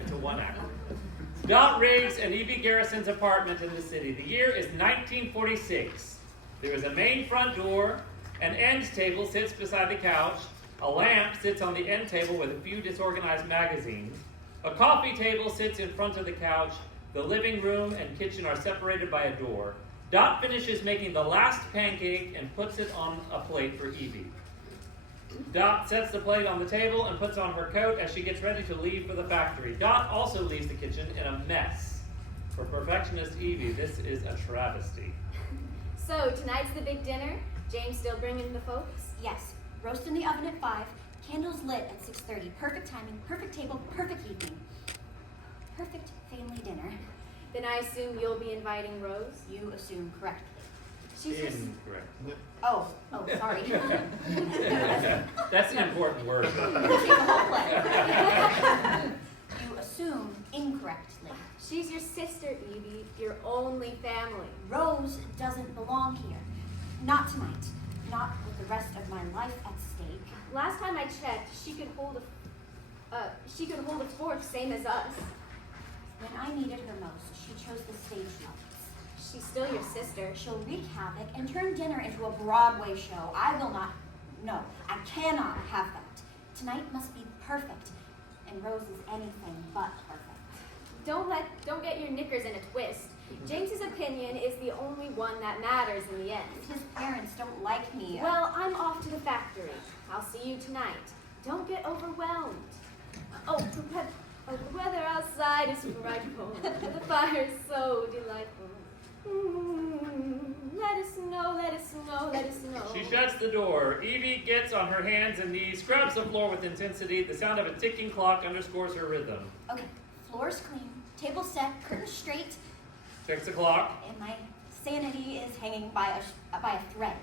It's a one act. Dot Riggs and Evie Garrison's apartment in the city. The year is 1946. There is a main front door. An end table sits beside the couch. A lamp sits on the end table with a few disorganized magazines. A coffee table sits in front of the couch. The living room and kitchen are separated by a door. Dot finishes making the last pancake and puts it on a plate for Evie. Dot sets the plate on the table and puts on her coat as she gets ready to leave for the factory. Dot also leaves the kitchen in a mess. For perfectionist Evie, this is a travesty. So, tonight's the big dinner? James still bringing the folks? Yes, roast in the oven at 5, candles lit at 6:30. Perfect timing, perfect table, perfect evening. Perfect family dinner. Then I assume you'll be inviting Rose? You assume correctly. She's just... Incorrect. Oh, sorry. That's an important word. Take the whole play. You assume incorrectly. She's your sister, Evie. Your only family. Rose doesn't belong here. Not tonight. Not with the rest of my life at stake. Last time I checked, she could hold a fort, same as us. When I needed her most, she chose the stage lights. She's still your sister. She'll wreak havoc and turn dinner into a Broadway show. I will not. No, I cannot have that. Tonight must be perfect, and Rose is anything but perfect. Don't get your knickers in a twist. James's opinion is the only one that matters in the end. His parents don't like me. Well, I'm off to the factory. I'll see you tonight. Don't get overwhelmed. Oh, the weather outside is frightful. The fire is so delightful. Let it snow, let it snow, let it snow. She shuts the door. Evie gets on her hands and knees, scrubs the floor with intensity. The sound of a ticking clock underscores her rhythm. Okay, floor's clean, table set, curtains straight, Checks the clock. and my sanity is hanging by a thread.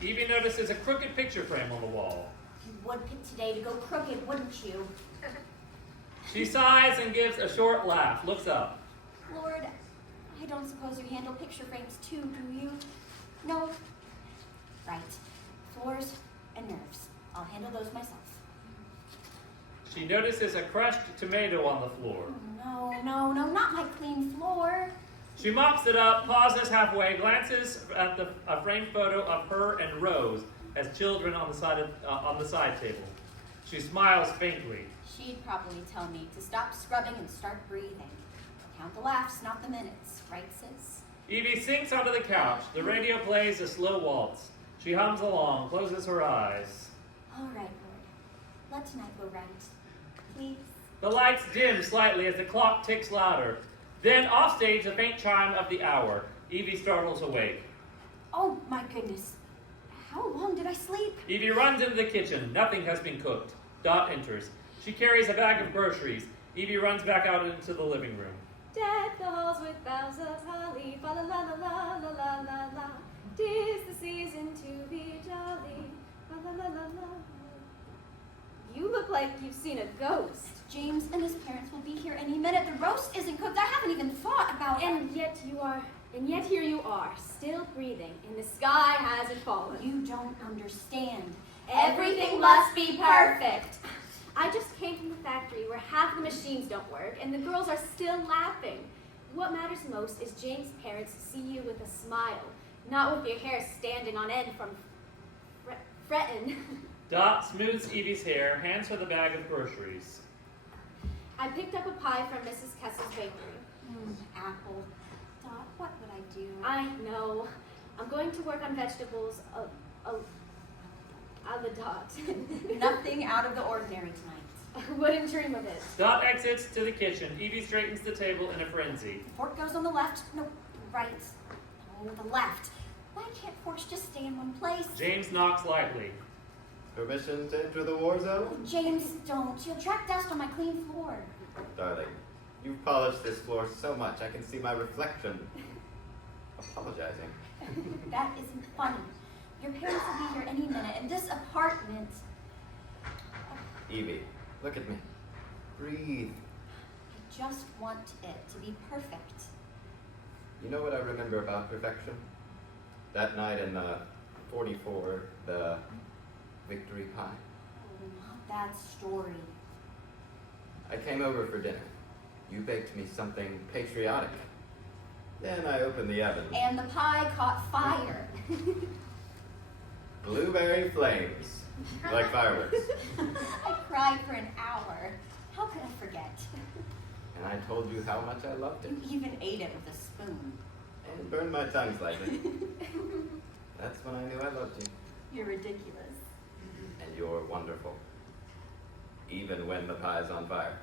Evie notices a crooked picture frame on the wall. You would pick today to go crooked, wouldn't you? She sighs and gives a short laugh, looks up. Lord, I don't suppose you handle picture frames too, do you? No? Right. Floors and nerves. I'll handle those myself. She notices a crushed tomato on the floor. No, not my clean floor. She mops it up, pauses halfway, glances at a framed photo of her and Rose as children on the side table. She smiles faintly. She'd probably tell me to stop scrubbing and start breathing. Count the laughs, not the minutes, right, sis? Evie sinks onto the couch. The radio plays a slow waltz. She hums along, closes her eyes. All right, Lord. Let tonight go right. Please. The lights dim slightly as the clock ticks louder. Then, offstage, the faint chime of the hour. Evie startles awake. Oh, my goodness. How long did I sleep? Evie runs into the kitchen. Nothing has been cooked. Dot enters. She carries a bag of groceries. Evie runs back out into the living room. Deck the halls with boughs of holly, fa la la la la la la la la. 'Tis the season to be jolly, fa la la la la. You look like you've seen a ghost. James and his parents will be here any minute. The roast isn't cooked. I haven't even thought about it. And yet here you are, still breathing, and the sky hasn't fallen. You don't understand. Everything must be perfect. I just came from the factory where half the machines don't work, and the girls are still laughing. What matters most is James' parents see you with a smile, not with your hair standing on end from fretting. Dot smooths Evie's hair, hands her the bag of groceries. I picked up a pie from Mrs. Kessel's bakery. Apple. Dot, what would I do? I know. I'm going to work on vegetables a la Dot. Nothing out of the ordinary tonight. Wouldn't dream of it. Dot exits to the kitchen. Evie straightens the table in a frenzy. Fork goes on the left. No, right. Oh, the left. Why can't forks just stay in one place? James knocks lightly. Permission to enter the war zone? Oh, James, don't. You'll track dust on my clean floor. Darling, you've polished this floor so much I can see my reflection. Apologizing. That isn't funny. Your parents will be here any minute, and this apartment... Evie, look at me. Breathe. I just want it to be perfect. You know what I remember about perfection? That night in 44, the victory pie. Oh, not that story. I came over for dinner. you baked me something patriotic. Then I opened the oven. And the pie caught fire. Blueberry flames, like fireworks. I cried for an hour. How could I forget? And I told you how much I loved it. You even ate it with a spoon. And burned my tongue slightly. That's when I knew I loved you. You're ridiculous. And you're wonderful. Even when the pie's on fire.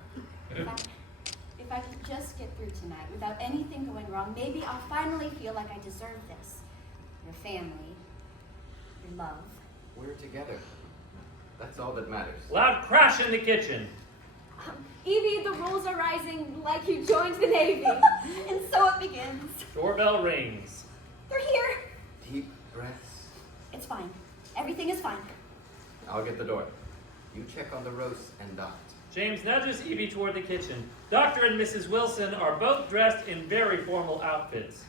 If I could just get through tonight without anything going wrong, maybe I'll finally feel like I deserve this. Your family, your love. We're together. That's all that matters. Loud crash in the kitchen. Evie, the rules are rising like you joined the Navy. And so it begins. Doorbell rings. They're here. Deep breaths. It's fine. Everything is fine. I'll get the door. You check on the roast and Dot. James nudges Evie toward the kitchen. Dr. and Mrs. Wilson are both dressed in very formal outfits.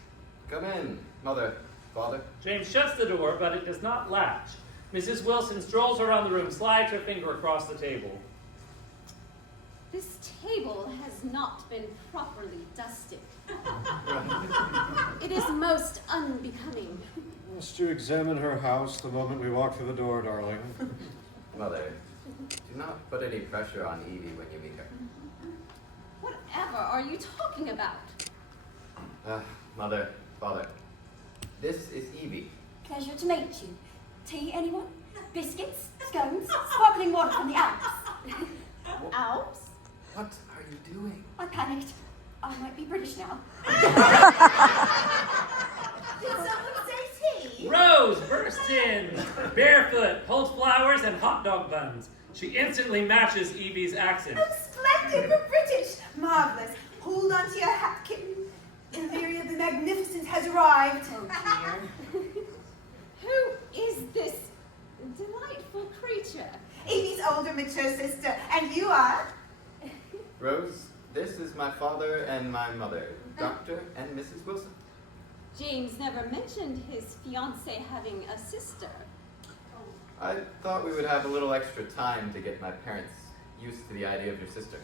Come in, Mother, Father. James shuts the door, but it does not latch. Mrs. Wilson strolls around the room, slides her finger across the table. This table has not been properly dusted. It is most unbecoming. Must you examine her house the moment we walk through the door, darling? Mother, do not put any pressure on Evie when you meet her. Whatever are you talking about? Mother, Father, this is Evie. Pleasure to meet you. Tea, anyone? Biscuits? Scones? Sparkling water from the Alps? Alps? What are you doing? I panicked. I might be British now. Did someone say tea? Rose bursts in, barefoot, holds flowers and hot dog buns. She instantly matches Evie's accent. Oh, splendid! We're British! Marvelous. Hold on to your hat, kitten. Illyria the Magnificent has arrived. Oh dear. Who is this delightful creature? Evie's older, mature sister. And you are? Rose, this is my father and my mother, Dr. and Mrs. Wilson. James never mentioned his fiancée having a sister. I thought we would have a little extra time to get my parents used to the idea of your sister.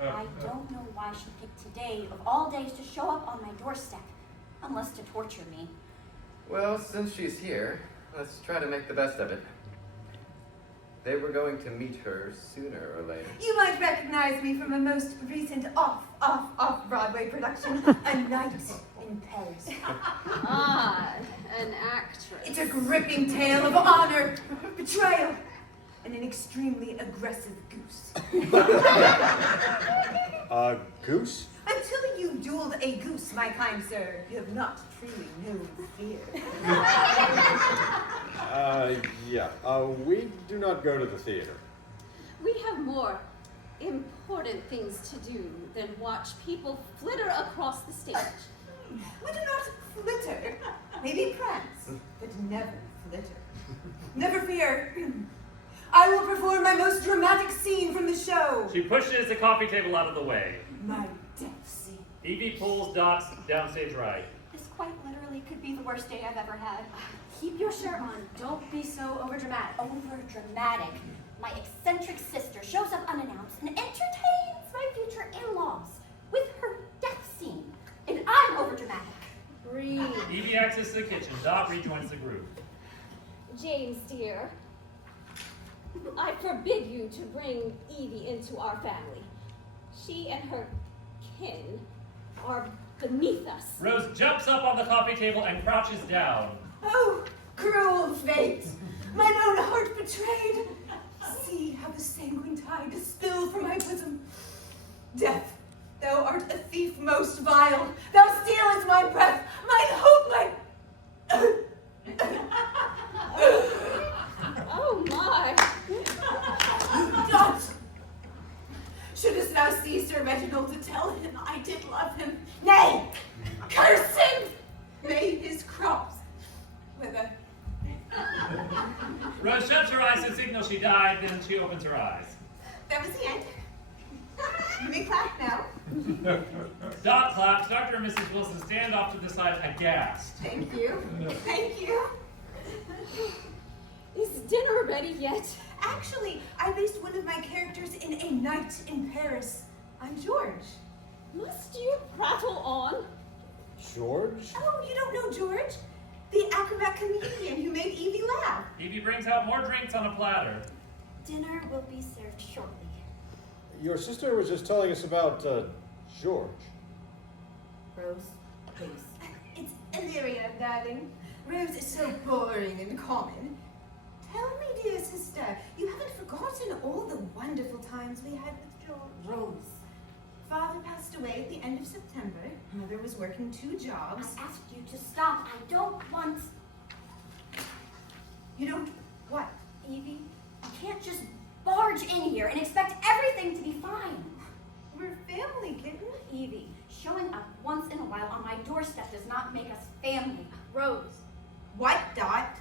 I don't know why she picked today of all days to show up on my doorstep, unless to torture me. Well, since she's here, let's try to make the best of it. They were going to meet her sooner or later. You might recognize me from a most recent off-Broadway production, A Night in Paris. Ah, an actress. It's a gripping tale of honor, betrayal, and an extremely aggressive goose. A goose? Until you dueled a goose, my kind sir, you have not truly known fear. Yeah. We do not go to the theater. We have more important things to do than watch people flitter across the stage. We do not flitter. Maybe prance, but never flitter. Never fear. I will perform my most dramatic scene from the show. She pushes the coffee table out of the way. My death scene. Evie pulls Dot downstage right. This quite literally could be the worst day I've ever had. Keep your shirt on. Don't be so overdramatic. Overdramatic. My eccentric sister shows up unannounced and entertains my future in-laws with her death scene. And I'm overdramatic. Breathe. Evie exits the kitchen. Dot rejoins the group. James, dear, I forbid you to bring Evie into our family. She and her kin are beneath us. Rose jumps up on the coffee table and crouches down. Oh, cruel fate! Mine own heart betrayed. See how the sanguine tide is spilled from my bosom. Death, thou art a thief most vile. Thou stealest my breath, my hope, my... Oh my! Dot! Shouldest thou see Sir Reginald to tell him I did love him? Nay! Curse him! May his crops wither. Rose shuts her eyes to signal she died, then she opens her eyes. That was the end. You may clap now. Dot claps. Dr. and Mrs. Wilson stand off to the side aghast. Thank you. Thank you. Is dinner ready yet? Actually, I based one of my characters in A Night in Paris. I'm George. Must you prattle on? George? Oh, you don't know George? The acrobat comedian who made Evie laugh. Evie brings out more drinks on a platter. Dinner will be served shortly. Your sister was just telling us about, George. Rose, please. It's Illyria, darling. Rose is so boring and common. Tell me, dear sister, you haven't forgotten all the wonderful times we had with George. Rose, Father passed away at the end of September. Mother was working 2 I jobs. asked you to stop. I don't want... You don't what? Evie, you can't just barge in here and expect everything to be fine. We're family, kitten. Evie, showing up once in a while on my doorstep does not make us family. Rose. What, Dot?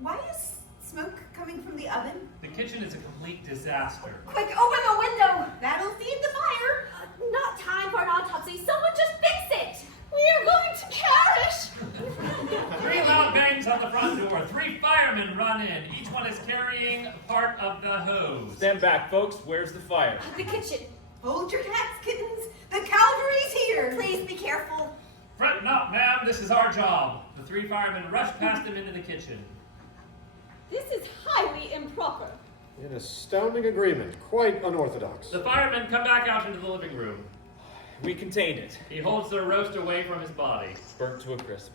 Why is smoke coming from the oven? The kitchen is a complete disaster. Quick, open the window! That'll feed the fire. Not time for an autopsy. Someone just fix it. We are going to perish! 3 loud bangs on the front door. 3 firemen run in. Each one is carrying part of the hose. Stand back, folks. Where's the fire? The kitchen. Hold your cats, kittens. The cavalry's here. Please be careful. Fret not, ma'am. This is our job. The 3 firemen rush past him into the kitchen. This is highly improper. In astounding agreement. Quite unorthodox. The firemen come back out into the living room. We contained it. He holds their roast away from his body. Burnt to a crisp.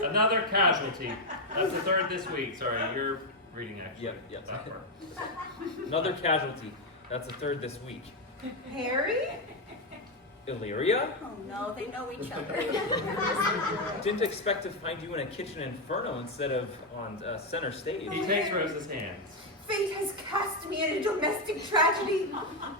Another casualty. That's the 3rd this week. Sorry, you're reading actually. Yep. That part. Another casualty. That's the 3rd this week. Harry? Illyria? Oh no, they know each other. Didn't expect to find you in a kitchen inferno instead of on center stage. He takes Rose's hands. Fate has cast me in a domestic tragedy.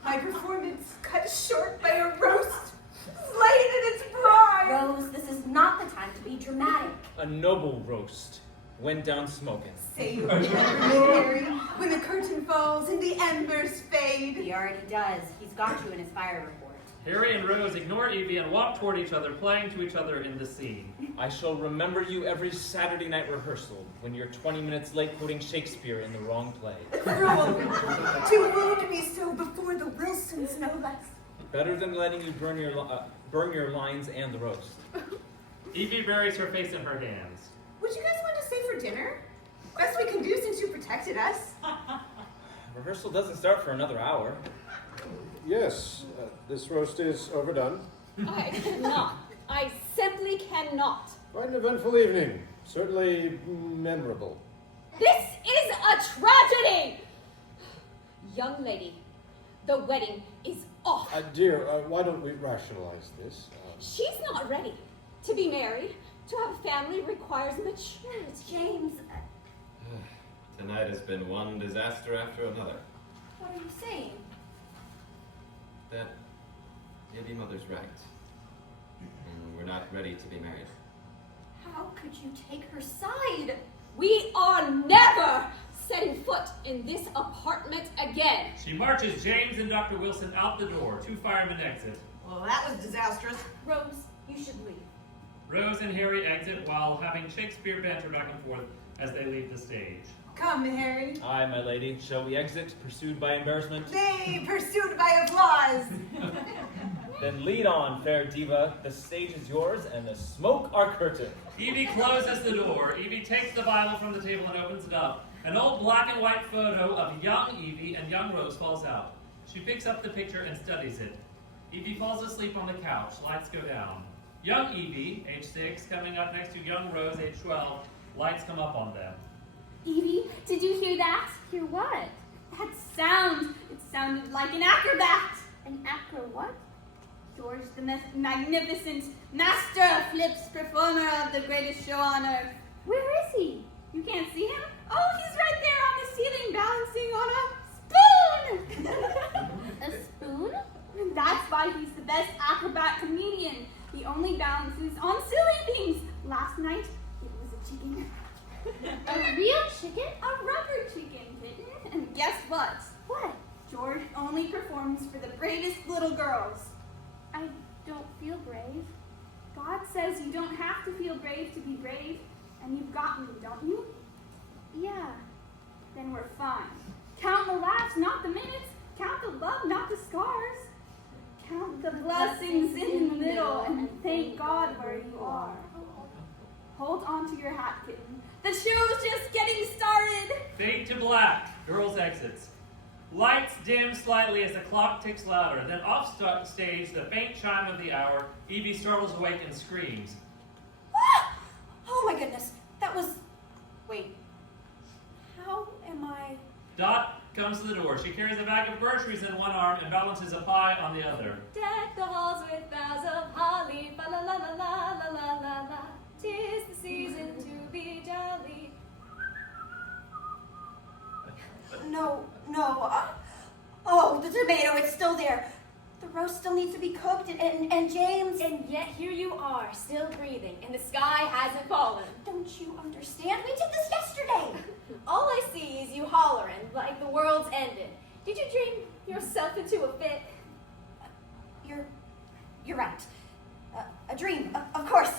My performance cut short by a roast, slain in its prime. Rose, this is not the time to be dramatic. A noble roast went down smoking. Say you remember me, Harry, when the curtain falls and the embers fade. He already does. He's got you in his fire report. Harry and Rose ignore Evie and walk toward each other, playing to each other in the scene. I shall remember you every Saturday night rehearsal when you're 20 minutes late quoting Shakespeare in the wrong play. Cruel to wound me so before the Wilsons, no less. Better than letting you burn your lines and the roast. Evie buries her face in her hands. Would you guys want to stay for dinner? Best we can do since you protected us. Rehearsal doesn't start for another hour. Yes, this roast is overdone. I cannot. I simply cannot. Quite an eventful evening. Certainly memorable. This is a tragedy! Young lady, the wedding is off. Dear, why don't we rationalize this? She's not ready to be married. To have a family requires maturity. James, Tonight has been one disaster after another. what are you saying? That Evie Mother's right. And we're not ready to be married. How could you take her side? We are never setting foot in this apartment again. She marches James and Dr. Wilson out the door. 2 firemen exit. Well, that was disastrous. Rose, you should leave. Rose and Harry exit while having Shakespeare banter back and forth as they leave the stage. Come, Harry. Aye, my lady. Shall we exit, pursued by embarrassment? Nay, pursued by applause. Then lead on, fair diva. The stage is yours, and the smoke our curtain. Evie closes the door. Evie takes the Bible from the table and opens it up. An old black and white photo of young Evie and young Rose falls out. She picks up the picture and studies it. Evie falls asleep on the couch. Lights go down. Young Evie, age 6, coming up next to young Rose, age 12. Lights come up on them. Evie, did you hear that? Hear what? That sound. It sounded like an acrobat. An acro what? George, the magnificent master flips performer of the greatest show on earth. Where is he? You can't see him? Oh, he's right there on the ceiling balancing on a spoon. A spoon? That's why he's the best acrobat comedian. He only balances on silly things. Last night, it was a chicken. A real chicken? A rubber chicken, kitten. And guess what? What? George only performs for the bravest little girls. I don't feel brave. God says you don't have to feel brave to be brave. And you've got me, don't you? Yeah. Then we're fine. Count the laughs, not the minutes. Count blessings in the middle, and thank God where you are. Hold on to your hat, kitten. The show's just getting started. Fade to black. Girls exits. Lights dim slightly as the clock ticks louder. Then off stage, the faint chime of the hour, Evie startles awake and screams. Ah! Oh my goodness, that was... Wait, how am I... Dot comes to the door. She carries a bag of groceries in one arm and balances a pie on the other. Deck the halls with boughs of holly, fa la la la la la la la la. 'Tis the season to be jolly. No. Oh, the tomato, it's still there. The roast still needs to be cooked, and James... And yet here you are, still breathing, and the sky hasn't fallen. Don't you understand? We did this yesterday. All I see is you hollering like the world's ended. Did you dream yourself into a fit? You're right. A dream, of course.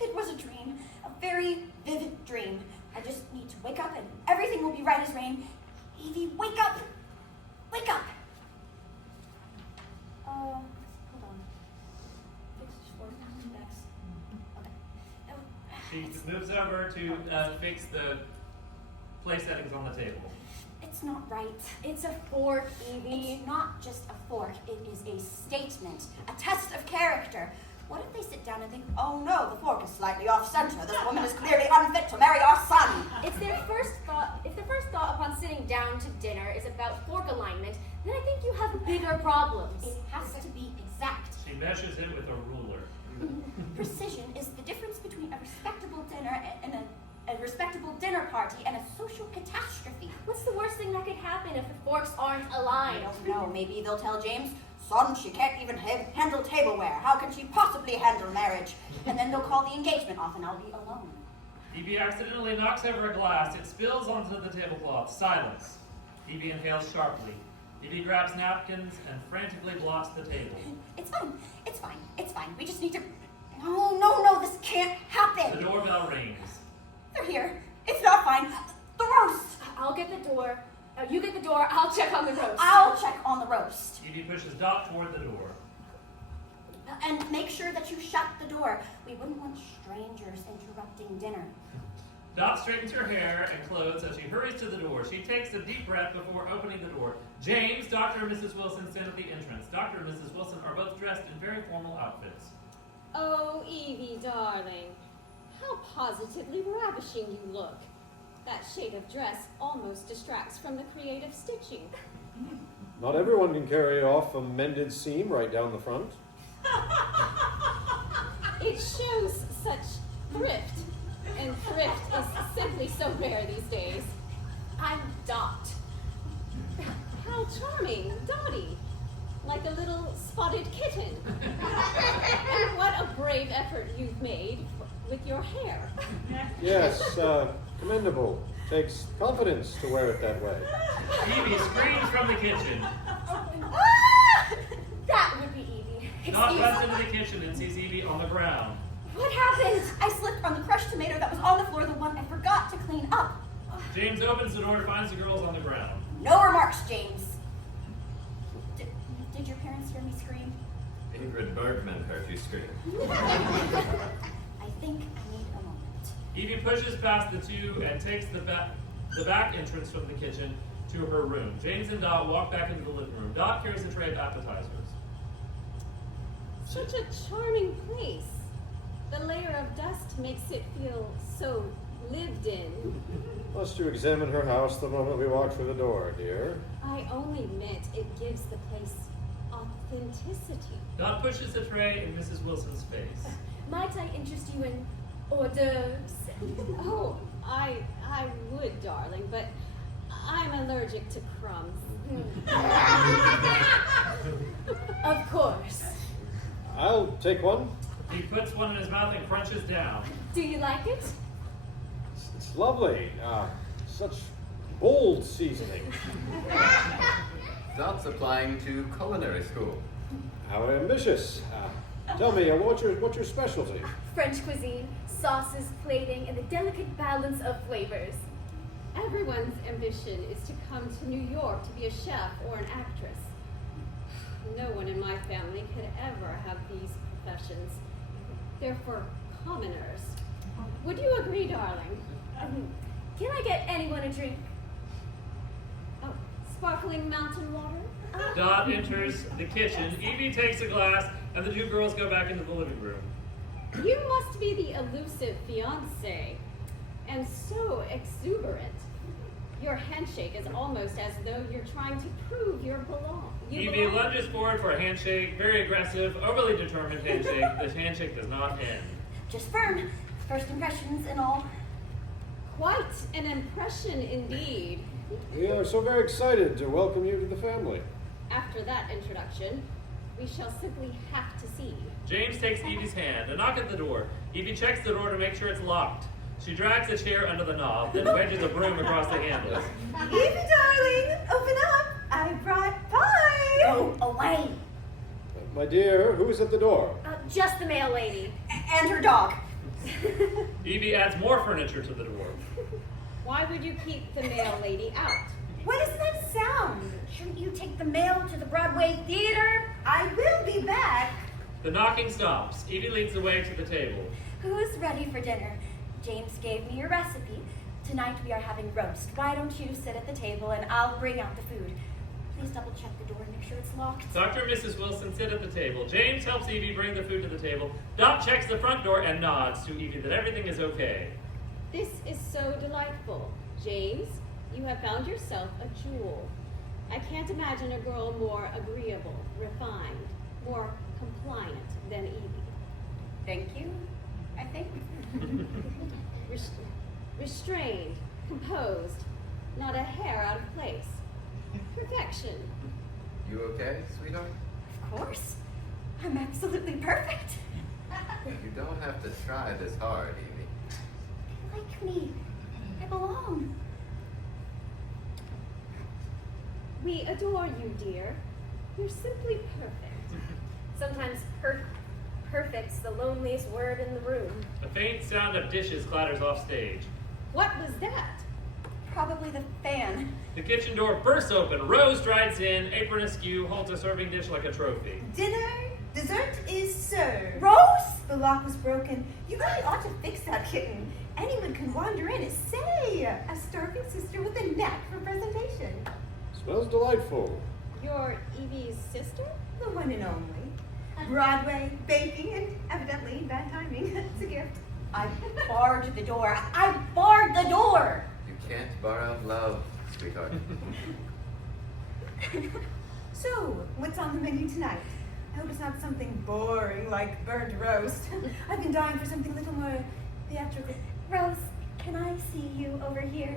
It was a dream, a very vivid dream. I just need to wake up and everything will be right as rain. Evie, wake up! Wake up! Hold on. Fix for next. Okay. She moves over to fix the place settings on the table. It's not right. It's a fork, Evie. It's not just a fork. It is a statement, a test of character. What if they sit down and think, oh no, the fork is slightly off center. This woman is clearly unfit to marry our son. If their first thought upon sitting down to dinner is about fork alignment, then I think you have bigger problems. It has to be exact. She measures it with a ruler. Precision is the difference between a respectable dinner and a respectable dinner party and a social catastrophe. What's the worst thing that could happen if the forks aren't I aligned? don't know. Maybe they'll tell James, son, she can't even handle tableware. How can she possibly handle marriage? And then they'll call the engagement off and I'll be alone. Evie accidentally knocks over a glass. It spills onto the tablecloth. Silence. Evie inhales sharply. Evie grabs napkins and frantically blots the table. It's fine. It's fine. It's fine. We just need to... No, this can't happen. The doorbell rings. They're here. It's not fine. The roast. I'll get the door. You get the door. I'll check on the roast. I'll check on the roast. Evie pushes Dot toward the door. And make sure that you shut the door. We wouldn't want strangers interrupting dinner. Dot straightens her hair and clothes as she hurries to the door. She takes a deep breath before opening the door. James, Dr. and Mrs. Wilson stand at the entrance. Dr. and Mrs. Wilson are both dressed in very formal outfits. Oh, Evie, darling, how positively ravishing you look. That shade of dress almost distracts from the creative stitching. Not everyone can carry off a mended seam right down the front. It shows such thrift, and thrift is simply so rare these days. I'm Dot. How charming, Dottie, like a little spotted kitten. And what a brave effort you've made with your hair. Yes, commendable. Takes confidence to wear it that way. Evie screams from the kitchen. Ah! That would be Evie. Dot runs Excuse into the kitchen and sees Evie on the ground. What happened? I slipped on the crushed tomato that was on the floor, the one I forgot to clean up. James opens the door and finds the girls on the ground. No remarks, James. Did your parents hear me scream? Ingrid Bergman heard you scream. I think I need a moment. Evie pushes past the two and takes the back entrance from the kitchen to her room. James and Dot walk back into the living room. Dot carries a tray of appetizers. Such a charming place. The layer of dust makes it feel so lived in. Must you examine her house the moment we walk through the door, dear? I only meant it gives the place authenticity. Dot pushes the tray in Mrs. Wilson's face. Might I interest you in hors d'oeuvres? Oh, I would, darling, but I'm allergic to crumbs. Of course. I'll take one. He puts one in his mouth and crunches down. Do you like it? It's lovely. Such bold seasoning. Dot's applying to culinary school. How ambitious. Tell me, what's your specialty? French cuisine, sauces, plating, and the delicate balance of flavors. Everyone's ambition is to come to New York to be a chef or an actress. No one in my family could ever have these professions. They're for commoners. Would you agree, darling? Can I get anyone a drink? Oh, sparkling mountain water? Dot enters the kitchen. Evie takes a glass, and the two girls go back into the living room. You must be the elusive fiancé, and so exuberant. Your handshake is almost as though you're trying to prove you belong. Evie lunges forward for a handshake, very aggressive, overly determined handshake. The handshake does not end. Just firm. First impressions and all. Quite an impression indeed. We are so very excited to welcome you to the family. After that introduction, we shall simply have to see. James takes Evie's hand. A knock at the door. Evie checks the door to make sure it's locked. She drags a chair under the knob, then wedges a broom across the handle. Evie, darling, open up. I brought pie. Go away. My dear, who is at the door? Just the mail lady. And her dog. Evie adds more furniture to the door. Why would you keep the mail lady out? What does that sound? Shouldn't you take the mail to the Broadway Theater? I will be back. The knocking stops. Evie leads the way to the table. Who's ready for dinner? James gave me your recipe. Tonight we are having roast. Why don't you sit at the table and I'll bring out the food. Please double check the door and make sure it's locked. Dr. and Mrs. Wilson sit at the table. James helps Evie bring the food to the table. Dot checks the front door and nods to Evie that everything is okay. This is so delightful. James, you have found yourself a jewel. I can't imagine a girl more agreeable, refined, more compliant than Evie. Thank you, I think. Restrained, composed, not a hair out of place. Perfection. You okay, sweetheart? Of course. I'm absolutely perfect. You don't have to try this hard, Evie. Like me. I belong. We adore you, dear. You're simply perfect. Sometimes perfect's the loneliest word in the room. A faint sound of dishes clatters off stage. What was that? Probably the fan. The kitchen door bursts open. Rose strides in, apron askew, holds a serving dish like a trophy. Dessert is served. Rose? The lock was broken. You really ought to fix that kitten. Anyone can wander in and say, a starving sister with a knack for presentation. Smells delightful. You're Evie's sister? The one and only. Broadway, baking, and evidently bad timing. It's a gift. I barred the door. I barred the door. You can't bar out love, sweetheart. So, what's on the menu tonight? I hope it's not something boring like burnt roast. I've been dying for something a little more theatrical. Rose, can I see you over here?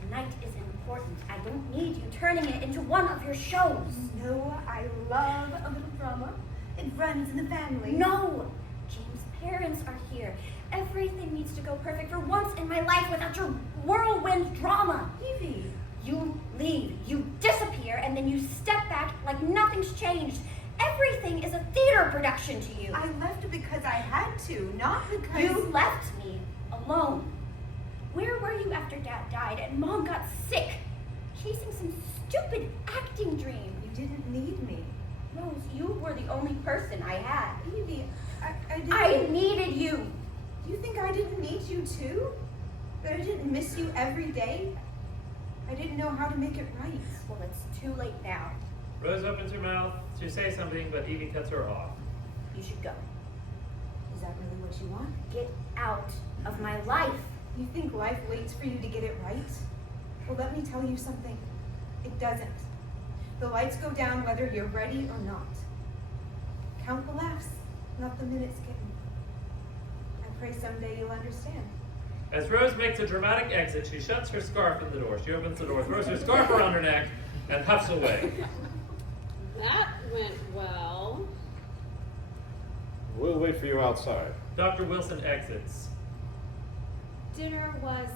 Tonight is important. I don't need you turning it into one of your shows. No, I love a little drama. It runs in the family. No! James' parents are here. Everything needs to go perfect for once in my life without your whirlwind drama. Evie. You leave, you disappear, and then you step back like nothing's changed. Everything is a theater production to you. I left because I had to, not because... You left me alone. Where were you after Dad died and Mom got sick? Chasing some stupid acting dream. You didn't need me. Rose, you were the only person I had. Evie, I didn't... I needed you. You think I didn't need you too? That I didn't miss you every day? I didn't know how to make it right. Well, it's too late now. Rose opens her mouth to say something, but Evie cuts her off. You should go. Is that really what you want? Get out of my life. You think life waits for you to get it right? Well, let me tell you something. It doesn't. The lights go down whether you're ready or not. Count the laughs, not the minutes, kitten. I pray someday you'll understand. As Rose makes a dramatic exit, she shuts her scarf in the door. She opens the door, throws her scarf around her neck, and puffs away. That went well. We'll wait for you outside. Dr. Wilson exits. Dinner was,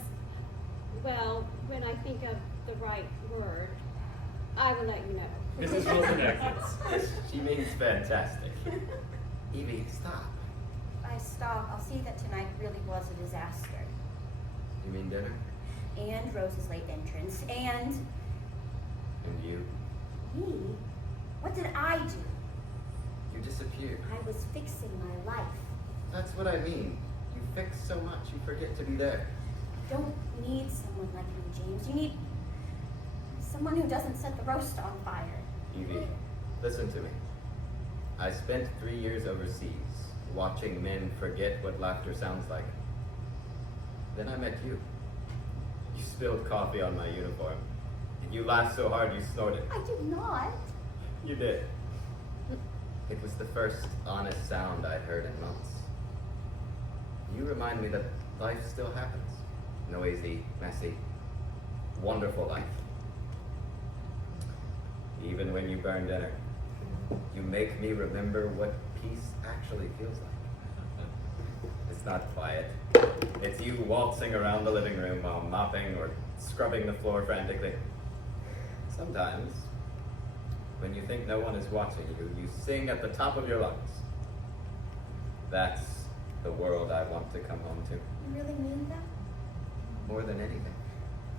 well, when I think of the right word, I will let you know. Mrs. Wilson exits. She means fantastic. Evie, stop. If I stop, I'll see that tonight really was a disaster. You mean dinner? And Rose's late entrance. And And you? me? What What did I do? You disappeared. I was fixing my life. That's what I mean. You fix so much, you forget to be there. You don't need someone like me, James. You need someone who doesn't set the roast on fire. Evie, listen to me. I spent 3 years overseas, watching men forget what laughter sounds like. Then I met you. You spilled coffee on my uniform. And you laughed so hard you snorted. I did not. You did. It was the first honest sound I'd heard in months. You remind me that life still happens. Noisy, messy, wonderful life. Even when you burn dinner, you make me remember what peace actually feels like. It's not quiet. It's you waltzing around the living room while mopping or scrubbing the floor frantically. Sometimes, when you think no one is watching you, you sing at the top of your lungs. That's the world I want to come home to. You really mean that? More than anything.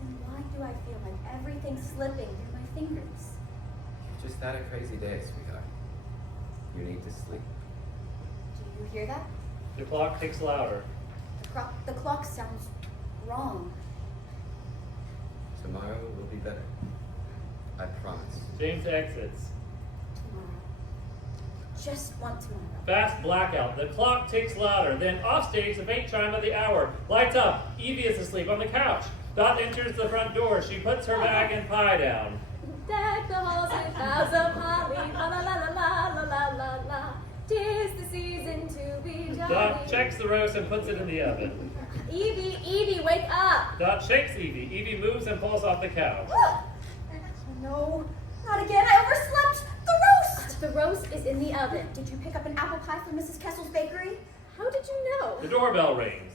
Then why do I feel like everything's slipping through my fingers? You just had a crazy day, sweetheart. You need to sleep. Do you hear that? The clock ticks louder. The clock sounds wrong. Tomorrow will be better. I promise. James exits. Tomorrow. Just want tomorrow. Fast blackout. The clock ticks louder. Then offstage, the faint chime of the hour. Lights up. Evie is asleep on the couch. Dot enters the front door. She puts her bag and pie down. Deck the halls with boughs of holly, la la la la la la la la. 'Tis the season to be jolly. Dot checks the roast and puts it in the oven. Evie, wake up! Dot shakes Evie. Evie moves and pulls off the couch. No, not again. I overslept. The roast! The roast is in the oven. Did you pick up an apple pie from Mrs. Kessel's bakery? How did you know? The doorbell rings.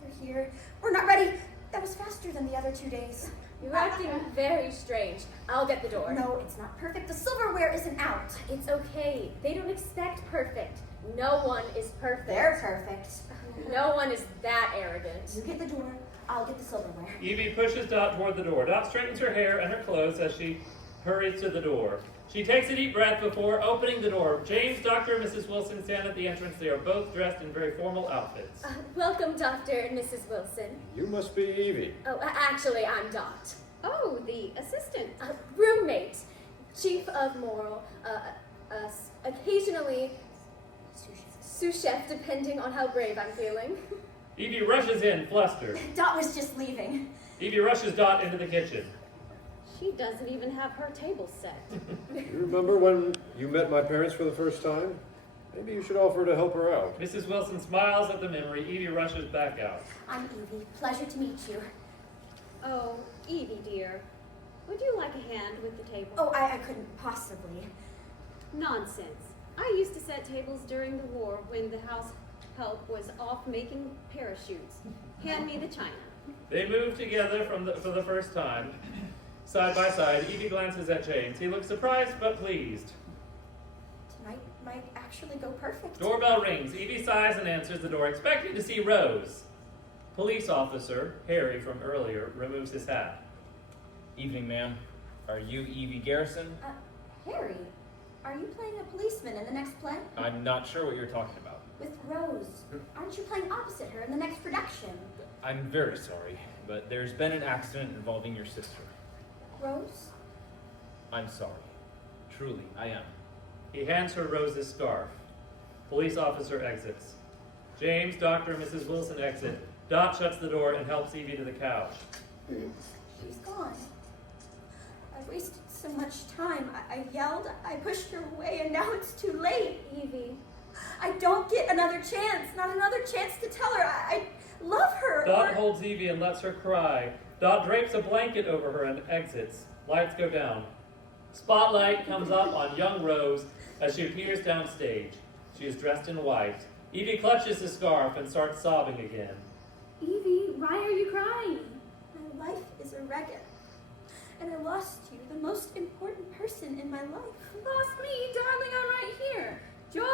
They're here. We're not ready. That was faster than the other 2 days. You're acting very strange. I'll get the door. No, it's not perfect. The silverware isn't out. It's okay. They don't expect perfect. No one is perfect. They're perfect. No one is that arrogant. You get the door. I'll get the silverware. Evie pushes Dot toward the door. Dot straightens her hair and her clothes as she hurries to the door. She takes a deep breath before opening the door. James, Dr. and Mrs. Wilson stand at the entrance. They are both dressed in very formal outfits. Welcome, Dr. and Mrs. Wilson. You must be Evie. Oh, actually, I'm Dot. Oh, the assistant. Roommate, chief of moral, occasionally sous chef, depending on how brave I'm feeling. Evie rushes in, flustered. Dot was just leaving. Evie rushes Dot into the kitchen. She doesn't even have her table set. You remember when you met my parents for the first time? Maybe you should offer to help her out. Mrs. Wilson smiles at the memory. Evie rushes back out. I'm Evie. Pleasure to meet you. Oh, Evie, dear. Would you like a hand with the table? Oh, I couldn't possibly. Nonsense. I used to set tables during the war when the house help was off making parachutes. Hand me the china. They move together for the first time. Side by side, Evie glances at James. He looks surprised but pleased. Tonight might actually go perfect. Doorbell rings. Evie sighs and answers the door, expecting to see Rose. Police officer, Harry from earlier, removes his hat. Evening, ma'am. Are you Evie Garrison? Harry, are you playing a policeman in the next play? I'm not sure what you're talking about. With Rose. Aren't you playing opposite her in the next production? I'm very sorry, but there's been an accident involving your sister. Rose? I'm sorry. Truly, I am. He hands her Rose's scarf. Police officer exits. James, Dr. and Mrs. Wilson exit. Dot shuts the door and helps Evie to the couch. She's gone. I wasted so much time. I yelled, I pushed her away, and now it's too late. Evie. I don't get another chance. Not another chance to tell her I love her. Dot holds Evie and lets her cry. Dot drapes a blanket over her and exits. Lights go down. Spotlight comes up on young Rose as she appears downstage. She is dressed in white. Evie clutches the scarf and starts sobbing again. Evie, why are you crying? My life is a wreck, and I lost you, the most important person in my life. Lost me, darling, I'm right here. George,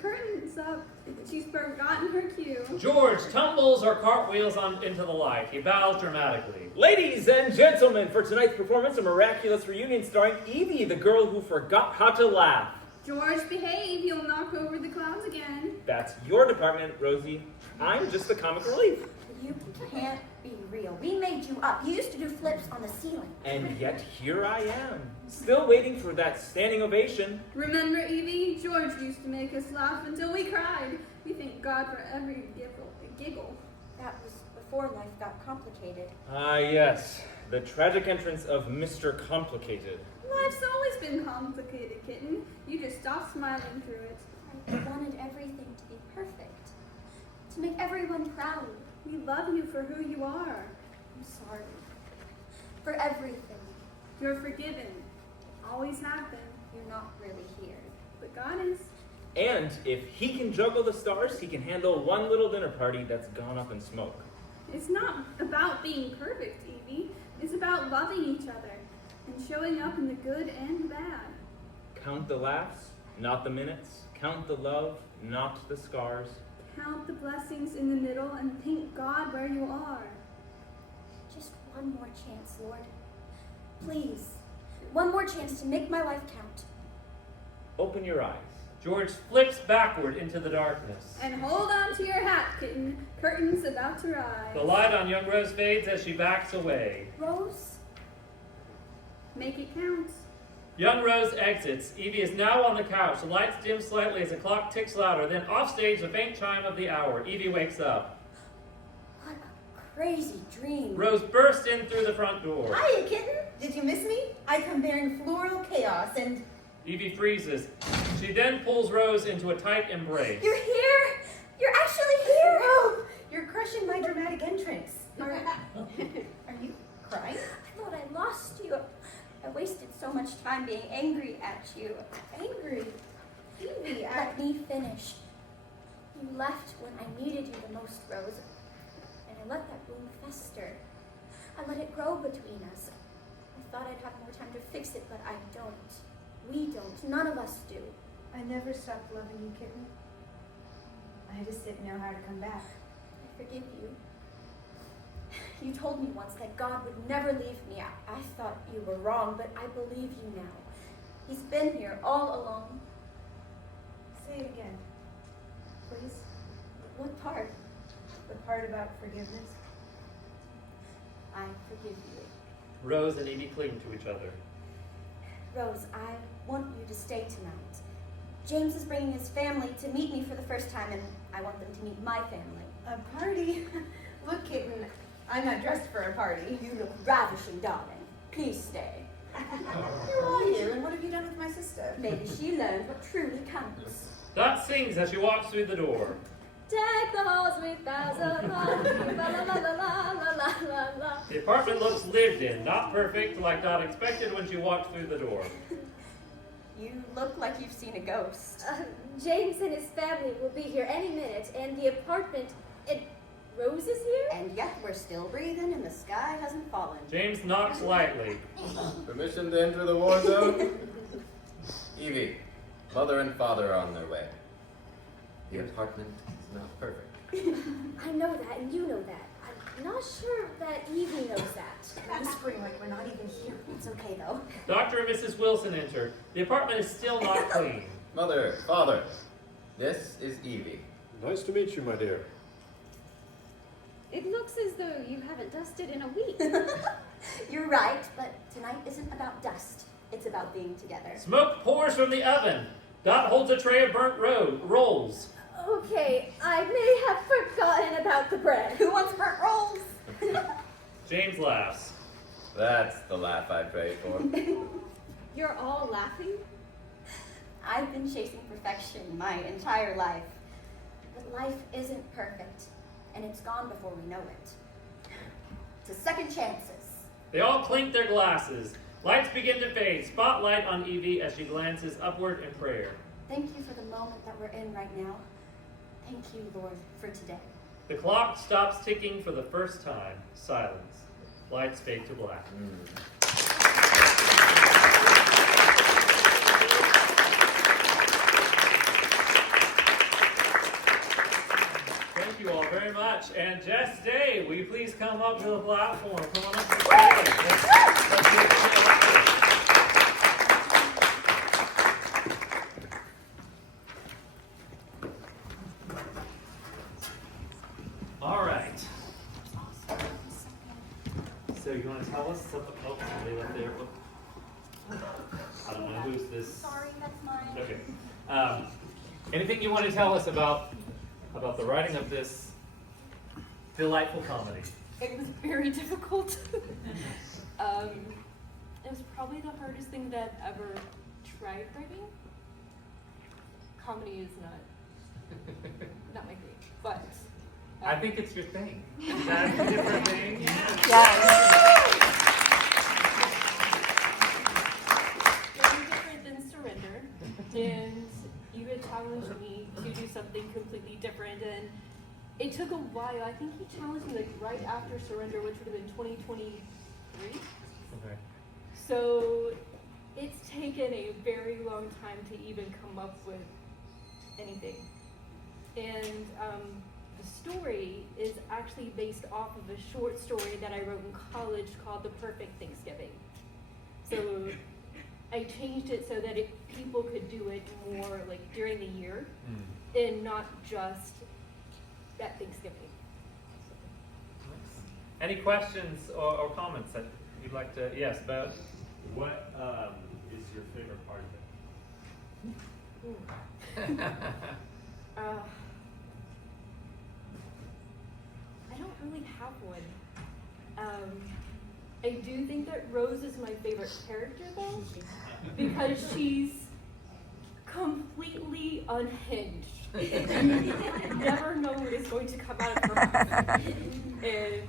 curtain's up. She's forgotten her cue. George tumbles or cartwheels into the light. He bows dramatically. Ladies and gentlemen, for tonight's performance, a miraculous reunion starring Evie, the girl who forgot how to laugh. George, behave. You'll knock over the clouds again. That's your department, Rosie. I'm just the comic relief. You can't be real. We made you up. You used to do flips on the ceiling. And yet here I am, still waiting for that standing ovation. Remember, Evie? George used to make us laugh until we cried. We thank God for every giggle. That was before life got complicated. Ah, yes, the tragic entrance of Mr. Complicated. Life's always been complicated, kitten. You just stopped smiling through it. I wanted everything to be perfect. To make everyone proud. We love you for who you are. I'm sorry. For everything. You're forgiven. Always have been. You're not really here. But God is. And if he can juggle the stars, he can handle one little dinner party that's gone up in smoke. It's not about being perfect, Evie. It's about loving each other and showing up in the good and bad. Count the laughs, not the minutes. Count the love, not the scars. Count the blessings in the middle and thank God where you are. Just one more chance, Lord. Please. One more chance to make my life count. Open your eyes. George flips backward into the darkness. And hold on to your hat, kitten. Curtain's about to rise. The light on young Rose fades as she backs away. Rose? Make it count. Young Rose exits. Evie is now on the couch. The lights dim slightly as the clock ticks louder. Then off stage, the faint chime of the hour. Evie wakes up. What a crazy dream. Rose bursts in through the front door. Hiya, kitten. Did you miss me? I come bearing floral chaos and... Evie freezes. She then pulls Rose into a tight embrace. You're here! You're actually here! Oh, you're crushing my dramatic entrance. Are you crying? I thought I lost you. I wasted so much time being angry at you. Angry? Evie, Let me finish. You left when I needed you the most, Rose. And I let that wound fester. I let it grow between us. I thought I'd have more time to fix it, but I don't. We don't. None of us do. I never stopped loving you, kitten. I just didn't know how to come back. I forgive you. You told me once that God would never leave me. I thought you were wrong, but I believe you now. He's been here all along. Say it again, please. What part? The part about forgiveness. I forgive you. Rose and Evie cling to each other. Rose, I want you to stay tonight. James is bringing his family to meet me for the first time, and I want them to meet my family. A party? Look, kitten, I'm not dressed for a party. You look ravishing, darling. Please stay. Who are you, and what have you done with my sister? Maybe she learned what truly counts. Dot sings as she walks through the door. Deck the halls with boughs of holly, la la la la la la la la. The apartment looks lived in, not perfect like Dot expected when she walked through the door. You look like you've seen a ghost. James and his family will be here any minute, and the apartment. Rose is here? And yet we're still breathing and the sky hasn't fallen. James knocks lightly. Permission to enter the war zone? Evie, mother and father are on their way. The apartment is not perfect. I know that, and you know that. I'm not sure that Evie knows that. Whispering like we're not even here. It's okay though. Dr. and Mrs. Wilson enter. The apartment is still not clean. Mother, father, this is Evie. Nice to meet you, my dear. It looks as though you haven't dusted in a week. You're right, but tonight isn't about dust. It's about being together. Smoke pours from the oven. Dot holds a tray of burnt rolls. Okay, I may have forgotten about the bread. Who wants burnt rolls? James laughs. That's the laugh I prayed for. You're all laughing? I've been chasing perfection my entire life. But life isn't perfect, and it's gone before we know it. To second chances. They all clink their glasses. Lights begin to fade. Spotlight on Evie as she glances upward in prayer. Thank you for the moment that we're in right now. Thank you, Lord, for today. The clock stops ticking for the first time. Silence. Lights fade to black. will you please come up to the platform? Come on up to the stage. Let's give it a round. All right. So you want to tell us something? Oh, somebody left there. I don't know who's this. Sorry, that's mine. Okay. Anything you want to tell us about the writing of this delightful comedy? It was very difficult. It was probably the hardest thing that I've ever tried writing. Comedy is not my thing, but I think it's your thing. That's a different thing. very different than Surrender, and you had challenged me to do something completely different, and it took a while. I think he challenged me like right after Surrender, which would have been 2023. Okay. So it's taken a very long time to even come up with anything. And the story is actually based off of a short story that I wrote in college called The Perfect Thanksgiving. So I changed it so that people could do it more like during the year and not just at Thanksgiving. Nice. Any questions or comments that you'd like to? Yes, Bev. What is your favorite part of it? I don't really have one. I do think that Rose is my favorite character though, because she's completely unhinged. You never know what is going to come out of her mouth. And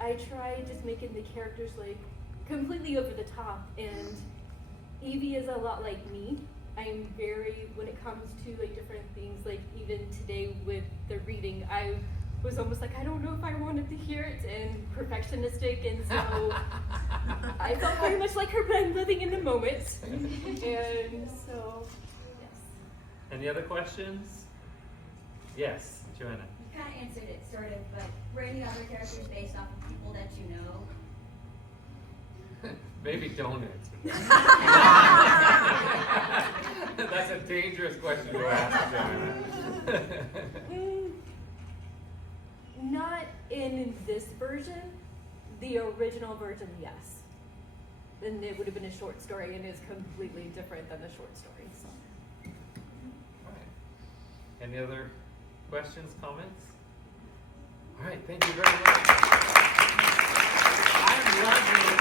I try just making the characters like completely over the top, and Evie is a lot like me. I'm very, when it comes to like different things, like even today with the reading, I was almost like, I don't know if I wanted to hear it, and perfectionistic, and so I felt very much like her, but I'm living in the moment. And so, yes. Any other questions? Yes, Joanna. You kind of answered it, sort of, but were any other characters based off of people that you know? Maybe don't answer that. That's a dangerous question to ask, Joanna. Not in this version. The original version, yes. Then it would have been a short story, and is completely different than the short story. So. All right. Any other questions, comments? All right, thank you very much. I'm loving